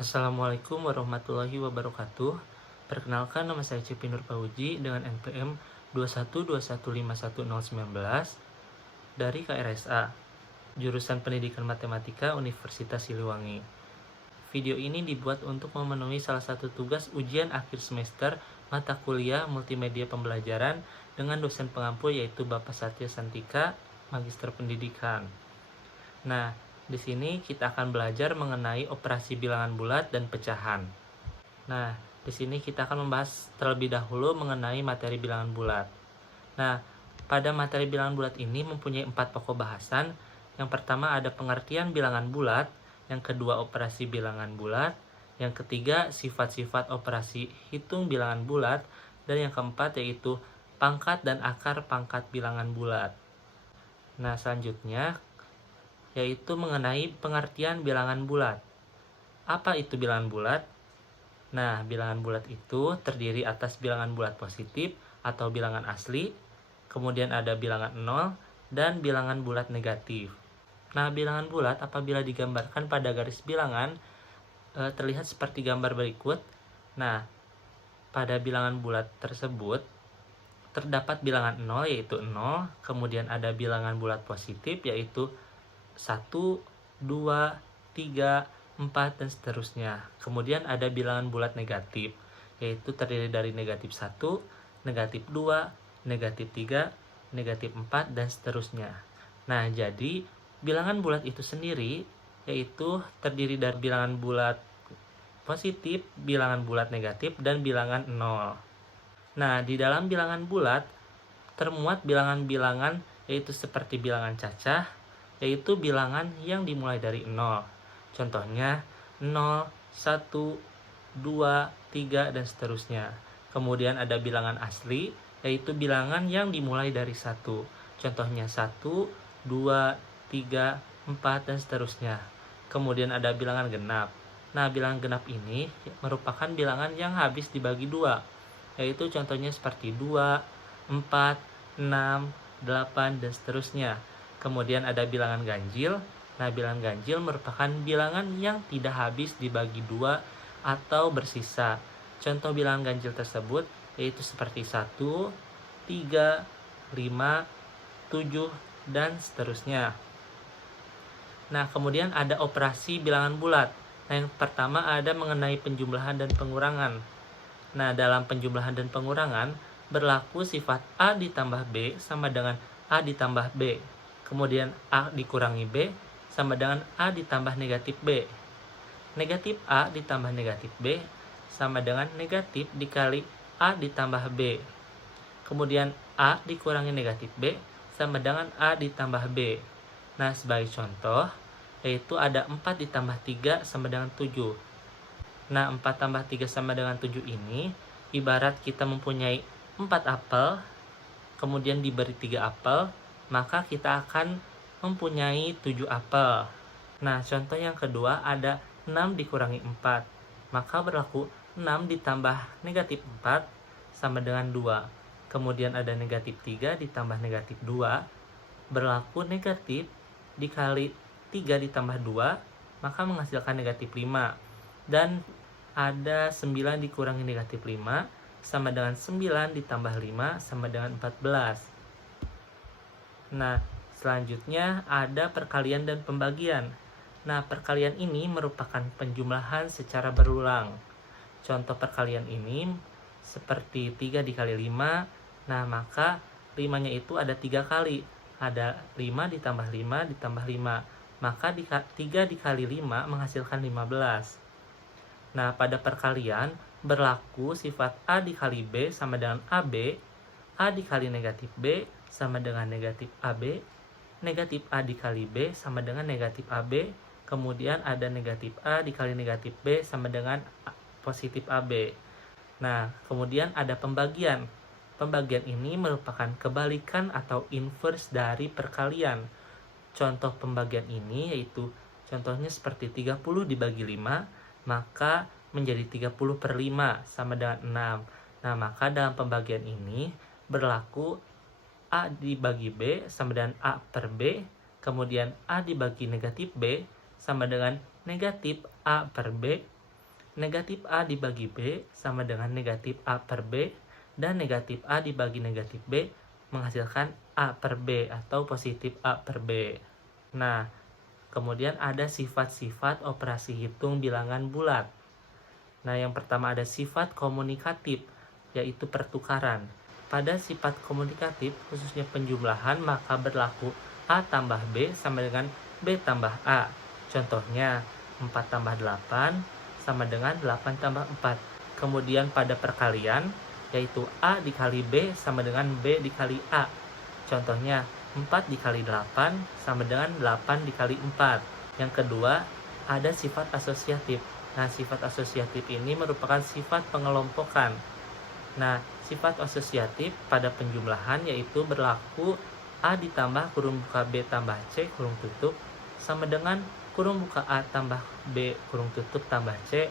Assalamualaikum warahmatullahi wabarakatuh. Perkenalkan, nama saya Cipi Nur Pauji dengan NPM 212151019 dari KRSA, jurusan Pendidikan Matematika Universitas Siliwangi. Video ini dibuat untuk memenuhi salah satu tugas ujian akhir semester mata kuliah Multimedia Pembelajaran dengan dosen pengampu yaitu Bapak Satya Santika, Magister Pendidikan. Nah, di sini kita akan belajar mengenai operasi bilangan bulat dan pecahan. Nah, di sini kita akan membahas terlebih dahulu mengenai materi bilangan bulat. Nah, pada materi bilangan bulat ini mempunyai 4 pokok bahasan. Yang pertama ada pengertian bilangan bulat, yang kedua operasi bilangan bulat, yang ketiga sifat-sifat operasi hitung bilangan bulat, dan yang keempat yaitu pangkat dan akar pangkat bilangan bulat. Nah, selanjutnya yaitu mengenai pengertian bilangan bulat. Apa itu bilangan bulat? Nah, bilangan bulat itu terdiri atas bilangan bulat positif atau bilangan asli, kemudian ada bilangan 0, dan bilangan bulat negatif. Nah, bilangan bulat apabila digambarkan pada garis bilangan terlihat seperti gambar berikut. Nah, pada bilangan bulat tersebut terdapat bilangan 0 yaitu 0, kemudian ada bilangan bulat positif yaitu 1, 2, 3, 4, dan seterusnya. Kemudian ada bilangan bulat negatif, yaitu terdiri dari negatif 1, negatif 2, negatif 3, negatif 4, dan seterusnya. Nah, jadi bilangan bulat itu sendiri yaitu terdiri dari bilangan bulat positif, bilangan bulat negatif, dan bilangan 0. Nah, di dalam bilangan bulat termuat bilangan-bilangan yaitu seperti bilangan cacah, yaitu bilangan yang dimulai dari 0. Contohnya 0, 1, 2, 3, dan seterusnya. Kemudian ada bilangan asli, yaitu bilangan yang dimulai dari 1. Contohnya 1, 2, 3, 4, dan seterusnya. Kemudian ada bilangan genap. Nah, bilangan genap ini merupakan bilangan yang habis dibagi 2, yaitu contohnya seperti 2, 4, 6, 8, dan seterusnya. Kemudian ada bilangan ganjil. Nah, bilangan ganjil merupakan bilangan yang tidak habis dibagi 2 atau bersisa. Contoh bilangan ganjil tersebut yaitu seperti 1, 3, 5, 7, dan seterusnya. Nah, kemudian ada operasi bilangan bulat. Nah, yang pertama ada mengenai penjumlahan dan pengurangan. Nah, dalam penjumlahan dan pengurangan berlaku sifat A ditambah B sama dengan A ditambah B. Kemudian A dikurangi B sama dengan A ditambah negatif B. Negatif A ditambah negatif B sama dengan negatif dikali A ditambah B. Kemudian A dikurangi negatif B sama dengan A ditambah B. Nah, sebagai contoh, yaitu ada 4 ditambah 3 sama dengan 7. Nah, 4 tambah 3 sama dengan 7 ini, ibarat kita mempunyai 4 apel, kemudian diberi 3 apel, maka kita akan mempunyai 7 apel. Nah, contoh yang kedua ada 6 dikurangi 4. Maka berlaku 6 ditambah negatif 4 sama dengan 2. Kemudian ada negatif 3 ditambah negatif 2. Berlaku negatif dikali 3 ditambah 2, maka menghasilkan negatif 5. Dan ada 9 dikurangi negatif 5 sama dengan 9 ditambah 5 sama dengan 14. Nah, selanjutnya ada perkalian dan pembagian. Nah, perkalian ini merupakan penjumlahan secara berulang. Contoh perkalian ini seperti 3 dikali 5. Nah, maka 5-nya itu ada 3 kali. Ada 5 ditambah 5 ditambah 5. Maka 3 dikali 5 menghasilkan 15. Nah, pada perkalian berlaku sifat A dikali B sama dengan AB, A dikali negatif B sama dengan negatif AB, negatif A dikali B sama dengan negatif AB, kemudian ada negatif A dikali negatif B sama dengan positif AB. Nah, kemudian ada pembagian. Pembagian ini merupakan kebalikan atau inverse dari perkalian. Contoh pembagian ini yaitu contohnya seperti 30 dibagi 5, maka menjadi 30/5 sama dengan 6. Nah, maka dalam pembagian ini berlaku A dibagi B sama dengan A per B, kemudian A dibagi negatif B sama dengan negatif A per B, Negatif A dibagi B sama dengan negatif A per B, dan negatif A dibagi negatif B menghasilkan A per B atau positif A per B. Nah, kemudian ada sifat-sifat operasi hitung bilangan bulat. Nah, yang pertama ada sifat komunikatif, yaitu pertukaran. Pada sifat komunikatif, khususnya penjumlahan, maka berlaku A tambah B sama dengan B tambah A. Contohnya, 4 tambah 8 sama dengan 8 tambah 4. Kemudian pada perkalian, yaitu A dikali B sama dengan B dikali A. Contohnya, 4 dikali 8 sama dengan 8 dikali 4. Yang kedua, ada sifat asosiatif. Nah, sifat asosiatif ini merupakan sifat pengelompokan. Nah, sifat asosiatif pada penjumlahan yaitu berlaku A ditambah kurung buka B tambah C kurung tutup sama dengan kurung buka A tambah B kurung tutup tambah C.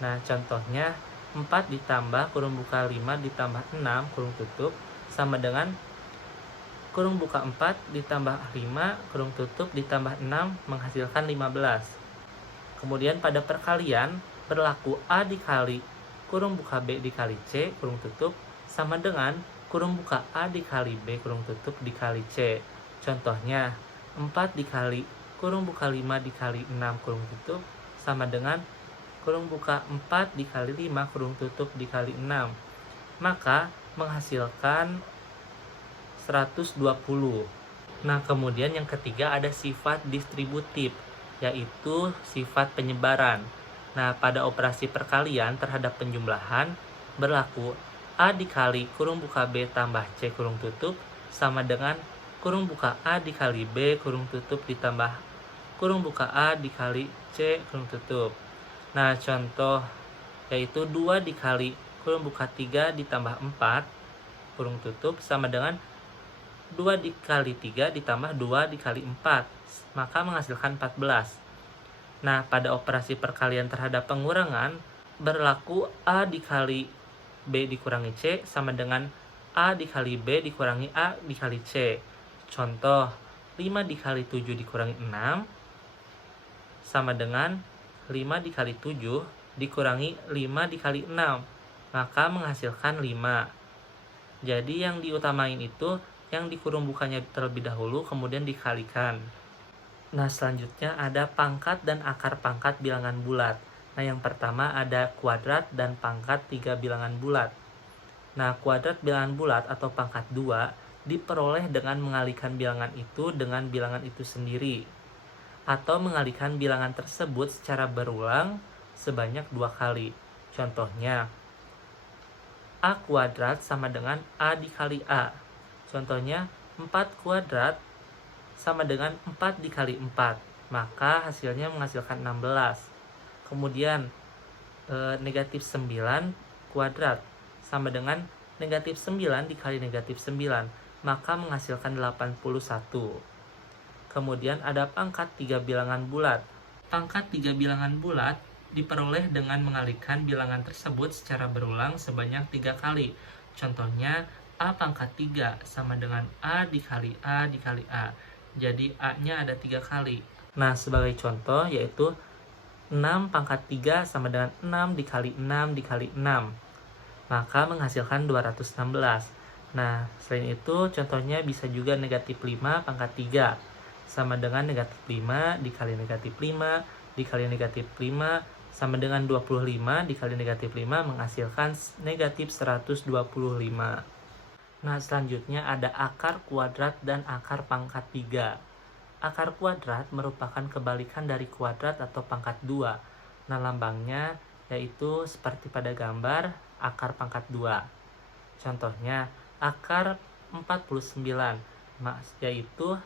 Nah, contohnya 4 ditambah kurung buka 5 ditambah 6 kurung tutup sama dengan kurung buka 4 ditambah 5 kurung tutup ditambah 6 menghasilkan 15. Kemudian pada perkalian berlaku A dikali kurung buka B dikali C kurung tutup sama dengan kurung buka A dikali B kurung tutup dikali C. Contohnya 4 dikali kurung buka 5 dikali 6 kurung tutup sama dengan kurung buka 4 dikali 5 kurung tutup dikali 6. Maka menghasilkan 120. Nah, kemudian yang ketiga ada sifat distributif, yaitu sifat penyebaran. Nah, pada operasi perkalian terhadap penjumlahan berlaku A dikali kurung buka B tambah C kurung tutup sama dengan kurung buka A dikali B kurung tutup ditambah kurung buka A dikali C kurung tutup. Nah, contoh yaitu 2 dikali kurung buka 3 ditambah 4 kurung tutup sama dengan 2 dikali 3 ditambah 2 dikali 4, maka menghasilkan 14. Nah, pada operasi perkalian terhadap pengurangan, berlaku A dikali B dikurangi C sama dengan A dikali B dikurangi A dikali C. Contoh, 5 dikali 7 dikurangi 6 sama dengan 5 dikali 7 dikurangi 5 dikali 6, maka menghasilkan 5. Jadi yang diutamain itu yang dikurung bukanya terlebih dahulu kemudian dikalikan. Nah, selanjutnya ada pangkat dan akar pangkat bilangan bulat. Nah, yang pertama ada kuadrat dan pangkat 3 bilangan bulat. Nah, kuadrat bilangan bulat atau pangkat 2 diperoleh dengan mengalihkan bilangan itu dengan bilangan itu sendiri, atau mengalihkan bilangan tersebut secara berulang sebanyak 2 kali. Contohnya, A kuadrat sama dengan A dikali A. Contohnya, 4 kuadrat sama dengan 4 dikali 4, maka hasilnya menghasilkan 16. Kemudian, negatif 9 kuadrat sama dengan negatif 9 dikali negatif 9, maka menghasilkan 81. Kemudian ada pangkat 3 bilangan bulat. Pangkat 3 bilangan bulat diperoleh dengan mengalihkan bilangan tersebut secara berulang sebanyak 3 kali. Contohnya, A pangkat 3 sama dengan A dikali A dikali A. Jadi A-nya ada 3 kali. Nah, sebagai contoh yaitu 6 pangkat 3 sama dengan 6 dikali 6 dikali 6. Maka menghasilkan 216. Nah, selain itu contohnya bisa juga negatif 5 pangkat 3 sama dengan negatif 5 dikali negatif 5 dikali negatif 5 sama dengan 25 dikali negatif 5 menghasilkan negatif 125. Nah, selanjutnya ada akar kuadrat dan akar pangkat 3. Akar kuadrat merupakan kebalikan dari kuadrat atau pangkat 2. Nah, lambangnya yaitu seperti pada gambar akar pangkat 2. Contohnya, akar 49, yaitu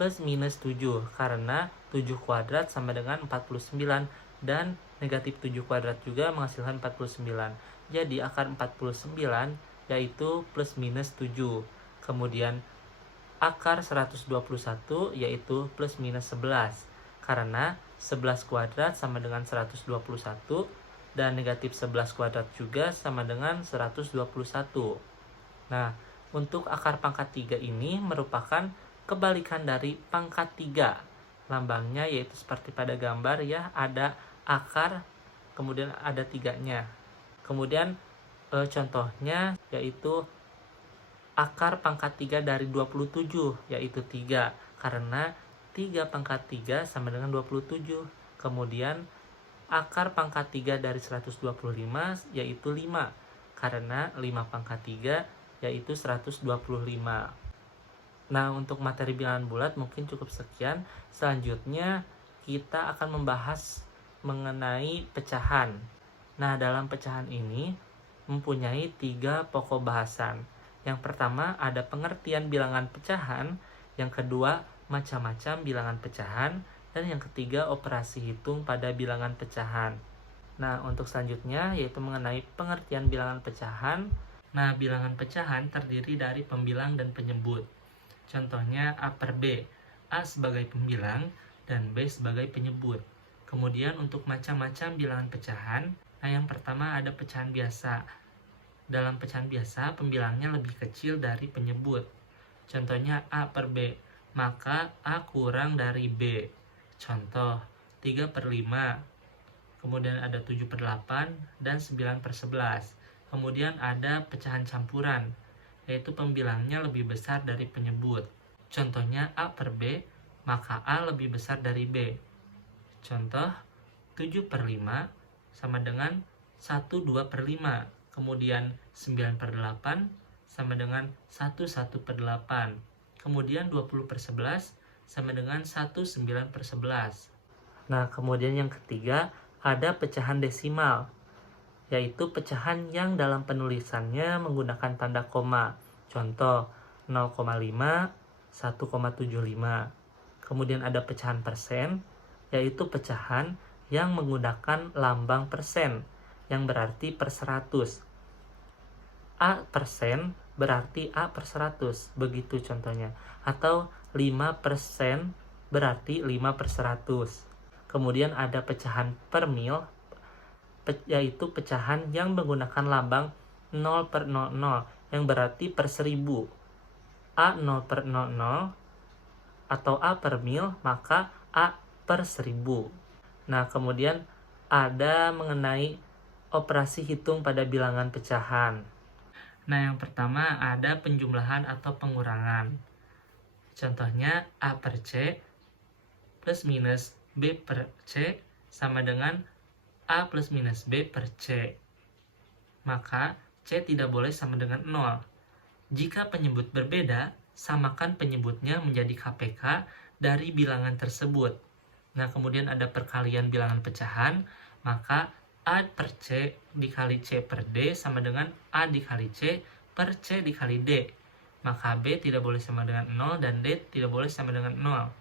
plus minus 7, karena 7 kuadrat sama dengan 49, dan negatif 7 kuadrat juga menghasilkan 49. Jadi, akar 49 yaitu plus minus 7. Kemudian akar 121 yaitu plus minus 11, karena 11 kuadrat sama dengan 121 dan negatif 11 kuadrat juga sama dengan 121. Nah, untuk akar pangkat 3 ini merupakan kebalikan dari pangkat 3. Lambangnya yaitu seperti pada gambar ya, ada akar kemudian ada 3-nya. Kemudian contohnya yaitu akar pangkat 3 dari 27, yaitu 3. Karena 3 pangkat 3 sama dengan 27. Kemudian akar pangkat 3 dari 125 yaitu 5. Karena 5 pangkat 3 yaitu 125. Nah, untuk materi bilangan bulat mungkin cukup sekian. Selanjutnya kita akan membahas mengenai pecahan. Nah, dalam pecahan ini mempunyai 3 pokok bahasan. Yang pertama ada pengertian bilangan pecahan, yang kedua macam-macam bilangan pecahan, dan yang ketiga operasi hitung pada bilangan pecahan. Nah, untuk selanjutnya yaitu mengenai pengertian bilangan pecahan. Nah, bilangan pecahan terdiri dari pembilang dan penyebut. Contohnya A per B, A sebagai pembilang dan B sebagai penyebut. Kemudian untuk macam-macam bilangan pecahan, nah yang pertama ada pecahan biasa. Dalam pecahan biasa, pembilangnya lebih kecil dari penyebut. Contohnya A per B, maka A kurang dari B. Contoh, 3 per 5, kemudian ada 7 per 8, dan 9 per 11. Kemudian ada pecahan campuran, yaitu pembilangnya lebih besar dari penyebut. Contohnya A per B, maka A lebih besar dari B. Contoh, 7 per 5 sama dengan 1/2 per 5. Kemudian 9 per 8 sama dengan 1/1 per 8. Kemudian 20 per 11 sama dengan 1/9 per 11. Nah, kemudian yang ketiga ada pecahan desimal, yaitu pecahan yang dalam penulisannya menggunakan tanda koma. Contoh 0,5, 1,75. Kemudian ada pecahan persen, yaitu pecahan yang menggunakan lambang persen, yang berarti per 100. A persen berarti A per 100, begitu contohnya. Atau 5% berarti 5 per 100. Kemudian ada pecahan per mil, yaitu pecahan yang menggunakan lambang 0 per 00, yang berarti per 1000. A 0 per 00 atau A per mil, maka A per 1000. Nah, kemudian ada mengenai operasi hitung pada bilangan pecahan. Nah, yang pertama ada penjumlahan atau pengurangan. Contohnya A per C plus minus B per C sama dengan A plus minus B per C. Maka C tidak boleh sama dengan 0. Jika penyebut berbeda, samakan penyebutnya menjadi KPK dari bilangan tersebut. Nah, kemudian ada perkalian bilangan pecahan, maka A per C dikali C per D sama dengan A dikali C per C dikali D. Maka B tidak boleh sama dengan 0 dan D tidak boleh sama dengan 0.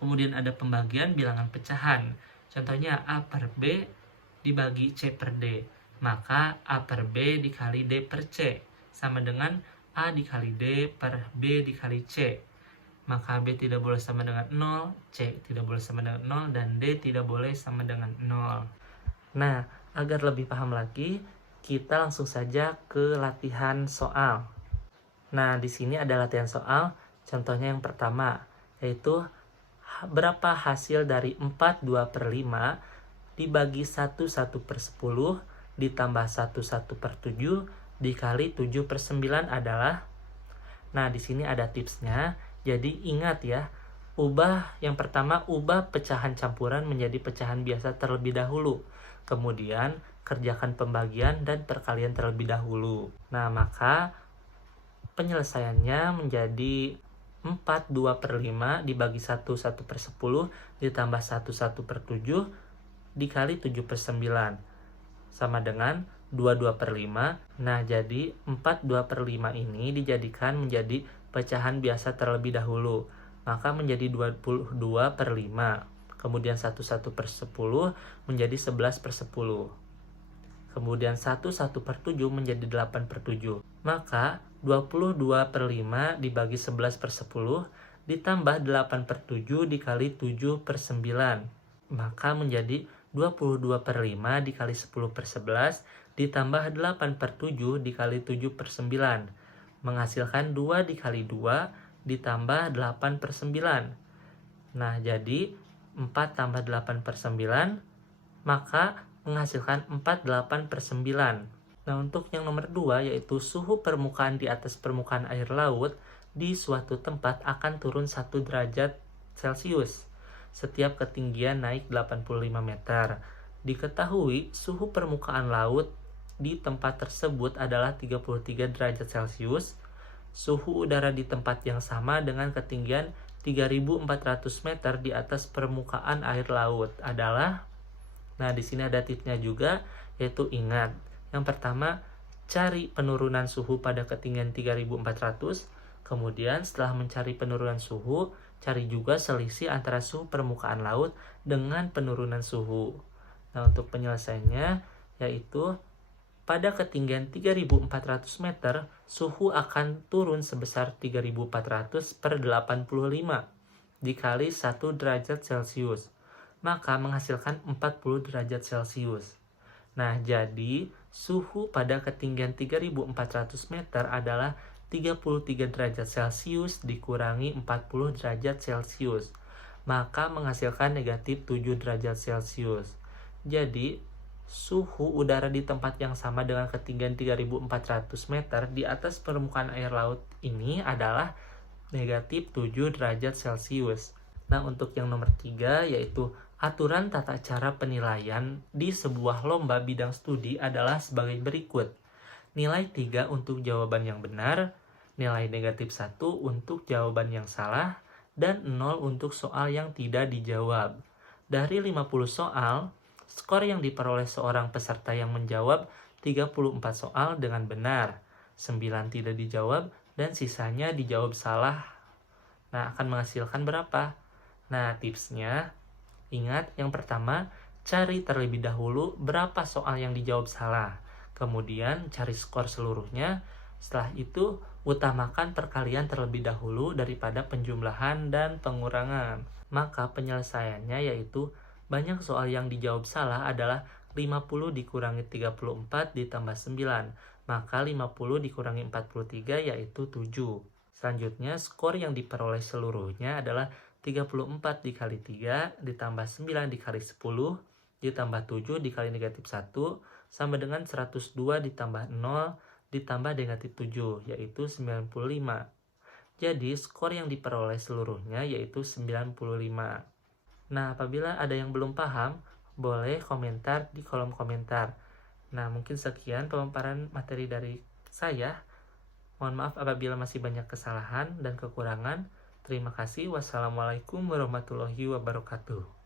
Kemudian ada pembagian bilangan pecahan. Contohnya A per B dibagi C per D. Maka A per B dikali D per C sama dengan A dikali D per B dikali C. Maka B tidak boleh sama dengan 0, C tidak boleh sama dengan 0, dan D tidak boleh sama dengan 0. Nah, agar lebih paham lagi, kita langsung saja ke latihan soal. Nah, di sini ada latihan soal. Contohnya yang pertama, yaitu berapa hasil dari 4 2 per 5 dibagi 1 1 per 10 ditambah 1 1 per 7 dikali 7 per 9 adalah. Nah, di sini ada tipsnya. Jadi ingat ya, yang pertama ubah pecahan campuran menjadi pecahan biasa terlebih dahulu. Kemudian kerjakan pembagian dan perkalian terlebih dahulu. Nah, maka penyelesaiannya menjadi 4 2 per 5 dibagi 1 1 per 10 ditambah 1 1 per 7 dikali 7 per 9 sama dengan 2 2 per 5. Nah, jadi 4 2 per 5 ini dijadikan menjadi pecahan biasa terlebih dahulu. Maka menjadi 22 per 5. Kemudian 1 1 per 10 menjadi 11 per 10. Kemudian 1 1 per 7 menjadi 8 per 7. Maka 22 per 5 dibagi 11 per 10 ditambah 8 per 7 dikali 7 per 9. Maka menjadi 22 per 5 dikali 10 per 11 ditambah 8 per 7 dikali 7 per 9. Menghasilkan 2 dikali 2 ditambah 8 per 9. Nah, jadi 4 tambah 8 per 9, maka menghasilkan 48/9. Nah, untuk yang nomor 2 yaitu suhu permukaan di atas permukaan air laut di suatu tempat akan turun 1 derajat Celcius setiap ketinggian naik 85 meter. Diketahui suhu permukaan laut di tempat tersebut adalah 33 derajat Celcius. Suhu udara di tempat yang sama dengan ketinggian 3.400 meter di atas permukaan air laut adalah. Nah, di sini ada tipsnya juga, yaitu ingat. Yang pertama, cari penurunan suhu pada ketinggian 3.400. Kemudian setelah mencari penurunan suhu, cari juga selisih antara suhu permukaan laut dengan penurunan suhu. Nah, untuk penyelesaiannya yaitu pada ketinggian 3.400 meter, suhu akan turun sebesar 3.400/85 dikali 1 derajat Celcius, maka menghasilkan 40 derajat Celcius. Nah, jadi suhu pada ketinggian 3.400 meter adalah 33 derajat Celcius dikurangi 40 derajat Celcius, maka menghasilkan negatif 7 derajat Celcius. Jadi, suhu udara di tempat yang sama dengan ketinggian 3.400 meter di atas permukaan air laut ini adalah negatif 7 derajat Celcius. Nah, untuk yang nomor 3 yaitu aturan tata cara penilaian di sebuah lomba bidang studi adalah sebagai berikut. Nilai 3 untuk jawaban yang benar, nilai negatif 1 untuk jawaban yang salah, dan 0 untuk soal yang tidak dijawab. Dari 50 soal, skor yang diperoleh seorang peserta yang menjawab 34 soal dengan benar, 9 tidak dijawab, dan sisanya dijawab salah. Nah, akan menghasilkan berapa? Nah, tipsnya, ingat yang pertama, cari terlebih dahulu berapa soal yang dijawab salah. Kemudian cari skor seluruhnya. Setelah itu, utamakan perkalian terlebih dahulu daripada penjumlahan dan pengurangan. Maka penyelesaiannya yaitu banyak soal yang dijawab salah adalah 50 dikurangi 34 ditambah 9. Maka 50 dikurangi 43 yaitu 7. Selanjutnya, skor yang diperoleh seluruhnya adalah 34 dikali 3 ditambah 9 dikali 10 ditambah 7 dikali negatif 1 sama dengan 102 ditambah 0 ditambah negatif 7 yaitu 95. Jadi skor yang diperoleh seluruhnya yaitu 95. Nah, apabila ada yang belum paham, boleh komentar di kolom komentar. Nah, mungkin sekian pemaparan materi dari saya. Mohon maaf apabila masih banyak kesalahan dan kekurangan. Terima kasih. Wassalamualaikum warahmatullahi wabarakatuh.